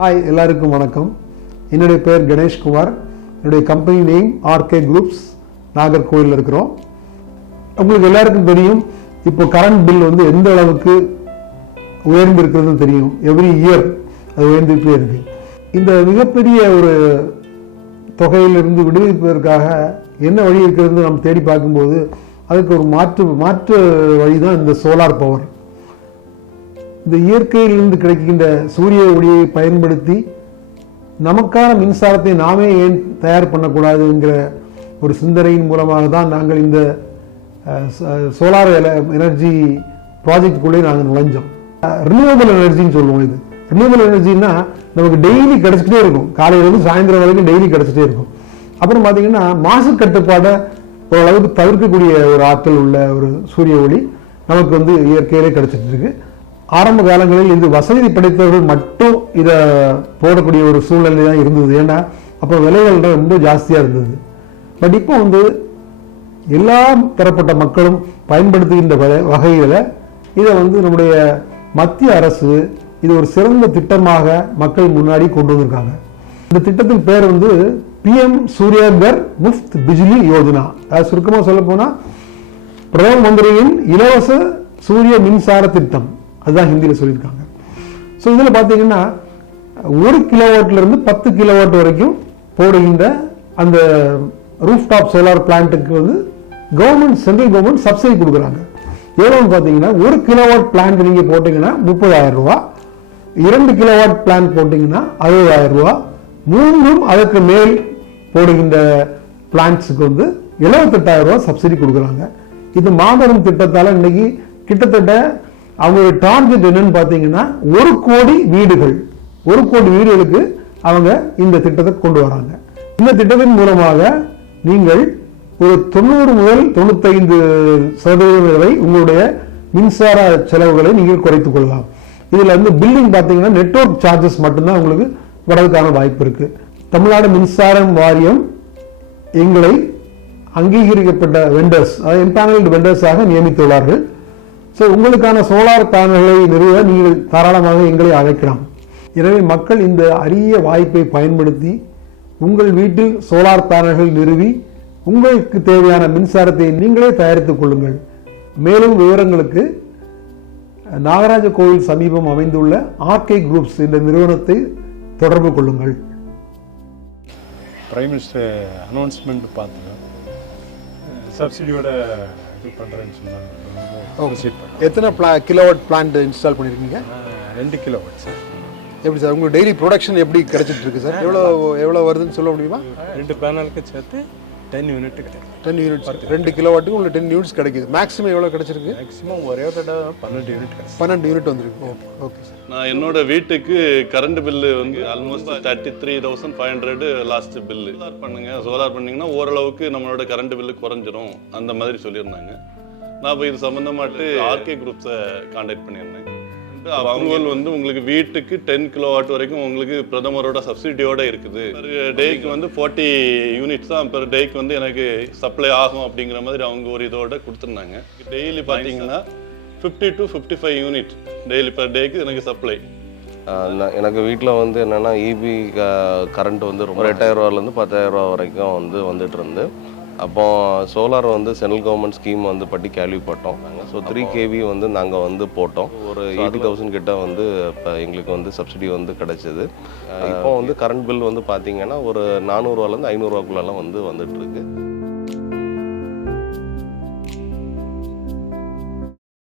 Hi, எல்லாருக்கும் வணக்கம். என்னுடைய பேர் கணேஷ்குமார். என்னுடைய கம்பெனி நேம் ஆர்கே குரூப்ஸ், நாகர்கோவிலில் இருக்கிறோம். உங்களுக்கு எல்லாருக்கும் தெரியும், இப்போ கரண்ட் பில் வந்து எந்த அளவுக்கு உயர்ந்து இருக்கிறதுன்னு தெரியும். எவ்ரி இயர் அது உயர்ந்துகிட்டே இருக்கு. இந்த மிகப்பெரிய ஒரு தொகையிலிருந்து விடுவிப்பதற்காக என்ன வழி இருக்கிறது நம்ம தேடி பார்க்கும்போது அதுக்கு ஒரு மாற்று வழி தான் இந்த சோலார் பவர். இந்த இயற்கையிலிருந்து கிடைக்கின்ற சூரிய ஒளியை பயன்படுத்தி நமக்கான மின்சாரத்தை நாமே ஏன் தயார் பண்ணக்கூடாதுங்கிற ஒரு சிந்தனையின் மூலமாக தான் நாங்கள் இந்த சோலார் எனர்ஜி ப்ராஜெக்டுக்குள்ளே நாங்கள் நுழைஞ்சோம். ரினியூவபிள் எனர்ஜின்னு சொல்லுவோம். இது ரினியூவபிள் எனர்ஜின்னா நமக்கு டெய்லி கிடைச்சிட்டே இருக்கும். காலையிலேருந்து சாயந்தரம் வரைக்கும் டெய்லி கிடைச்சிட்டே இருக்கும். அப்புறம் பார்த்தீங்கன்னா மாசு கட்டுப்பாடை ஓரளவுக்கு தவிர்க்கக்கூடிய ஒரு ஆற்றல் உள்ள ஒரு சூரிய ஒளி நமக்கு வந்து இயற்கையிலே கிடைச்சிட்டு இருக்கு. ஆரம்ப காலங்களில் இது வசதி படைத்தவர்கள் மட்டும் இதை போடக்கூடிய ஒரு சூழ்நிலை தான் இருந்தது. ஏன்னா அப்போ விலைகள் ரொம்ப ஜாஸ்தியாக இருந்தது. பட் இப்போ வந்து எல்லா தரப்பட்ட மக்களும் பயன்படுத்துகின்ற வகையில் இதை வந்து நம்முடைய மத்திய அரசு இது ஒரு சிறந்த திட்டமாக மக்கள் முன்னாடி கொண்டு வந்திருக்காங்க. இந்த திட்டத்தின் பேர் வந்து பிஎம் சூர்யாகர் முஃப்த் பிஜ்லி யோஜனா. அது சுருக்கமாக சொல்ல போனால் பிரதம மந்திரியின் இலவச சூரிய மின்சார திட்டம், அதுதான் ஹிந்தியில் சொல்லியிருக்காங்க. ஸோ இதில் பார்த்தீங்கன்னா 1 கிலோவாட்ல இருந்து 10 கிலோவாட் வரைக்கும் போடுகின்ற அந்த ரூஃப் டாப் சோலார் பிளான்ட்டுக்கு வந்து கவர்மெண்ட், சென்ட்ரல் கவர்மெண்ட் சப்சிடி கொடுக்குறாங்க. எவ்வளோன்னு பார்த்தீங்கன்னா 1 கிலோவாட் பிளான்ட் நீங்கள் போட்டிங்கன்னா 30,000 ரூபா, 2 கிலோவாட் பிளான் போட்டிங்கன்னா 60,000 ரூபா, 3 அதற்கு மேல் போடுகின்ற பிளான்ட்ஸுக்கு வந்து 78,000 ரூபா சப்சிடி கொடுக்குறாங்க. இது மாபெரும் திட்டத்தால் இன்னைக்கு கிட்டத்தட்ட அவங்களுடைய டார்கெட் என்னன்னு பார்த்தீங்கன்னா 1 கோடி வீடுகளுக்கு அவங்க இந்த திட்டத்தை கொண்டு வராங்க. இந்த திட்டத்தின் மூலமாக நீங்கள் ஒரு 90 முதல் 95% வரை உங்களுடைய மின்சார செலவுகளை நீங்கள் குறைத்துக் கொள்ளலாம். இதுல வந்து பில்லிங் பார்த்தீங்கன்னா நெட்வொர்க் சார்ஜஸ் மட்டும்தான் உங்களுக்கு வரதுக்கான வாய்ப்பு இருக்கு. தமிழ்நாடு மின்சாரம் வாரியம் எங்களை அங்கீகரிக்கப்பட்ட வெண்டர்ஸ், அதாவது எம்பேனல்டு வெண்டர்ஸாக நியமித்துள்ளார்கள். ஸோ உங்களுக்கான சோலார் பேனல்களை நிறுவ நீங்கள் தாராளமாக எங்களை அழைக்கலாம். எனவே மக்கள் இந்த அரிய வாய்ப்பை பயன்படுத்தி உங்கள் வீட்டில் சோலார் பேனல்கள் நிறுவி உங்களுக்கு தேவையான மின்சாரத்தை நீங்களே தயாரித்துக் கொள்ளுங்கள். மேலும் விவரங்களுக்கு நாகராஜ கோவில் சமீபம் அமைந்துள்ள ஆர்கே குரூப்ஸ் என்ற நிறுவனத்தை தொடர்பு கொள்ளுங்கள். பிரைம் மினிஸ்டர் அனௌன்ஸ்மெண்ட் பார்த்துக்கோங்க, சப்சிடியோட இது பண்ணுறேன்னு சொன்னாங்க. எத்தனை கிலோவாட் பிளான்ட் இன்ஸ்டால் பண்ணியிருக்கீங்க? 2 கிலோவாட் சார். எப்படி சார் உங்களுக்கு டெய்லி ப்ரொடக்ஷன் எப்படி கிடைச்சிட்டு இருக்கு சார்? எவ்வளோ வருதுன்னு சொல்ல முடியுமா? 2 பேனலுக்கு சேர்த்து 10 யூனிட் கிடைக்கும். 10 யூனிட்ஸ் 2 கிலோவாட்டுக்கு உங்களுக்கு 10 யூனிட்ஸ் கிடைக்குது. மேக்ஸிமம் எவ்வளோ கிடைச்சிருக்கு? மேக்ஸிமம் ஒரே தடவை 12 யூனிட் கிடைக்கும். 12 யூனிட் வந்துருக்கு. Okay sir. நான் என்னோட வீட்டுக்கு கரண்ட் பில்லு வந்து ஆல்மோஸ்ட் 33,500 லாஸ்ட் பில்லு. சோலார் பண்ணீங்கன்னா ஓரளவுக்கு நம்மளோட கரண்ட் பில்லு குறைஞ்சிரும் அந்த மாதிரி சொல்லியிருந்தாங்க. நான் இப்போ இது சம்மந்தமாட்டு ஆர்கே குரூப்ஸை கான்டாக்ட் பண்ணியிருந்தேன். அவங்க வந்து உங்களுக்கு வீட்டுக்கு 10 கிலோவாட் வரைக்கும் உங்களுக்கு பிரதமரோட சப்சிடியோட இருக்குது. டேக்கு வந்து 40 யூனிட்ஸ் தான் பெர் டேக்கு வந்து எனக்கு சப்ளை ஆகும் அப்படிங்கிற மாதிரி அவங்க ஒரு இதோட கொடுத்துருந்தாங்க. டெய்லி பார்த்தீங்கன்னா 50 to 55 யூனிட் டெய்லி பெர் டேக்கு எனக்கு சப்ளை. எனக்கு வீட்டில் வந்து என்னென்னா இபி கரண்ட் வந்து ரொம்ப 8,000 ரூபாலேருந்து 10,000 ரூபா வரைக்கும் வந்து வந்துட்டு இருந்து. அப்போ சோலார் வந்து சென்ட்ரல் கவர்மெண்ட் ஸ்கீம் வந்து பற்றி கேள்விப்பட்டோம். ஸோ 3 kV வந்து நாங்கள் வந்து போட்டோம். ஒரு 80,000 கிட்ட வந்து இப்போ எங்களுக்கு வந்து சப்சிடி வந்து கிடைச்சிது. இப்போ வந்து கரண்ட் பில் வந்து பார்த்தீங்கன்னா ஒரு 400 ரூபாலேருந்து 500 ரூபாக்குள்ளெல்லாம் வந்து வந்துட்டு இருக்கு.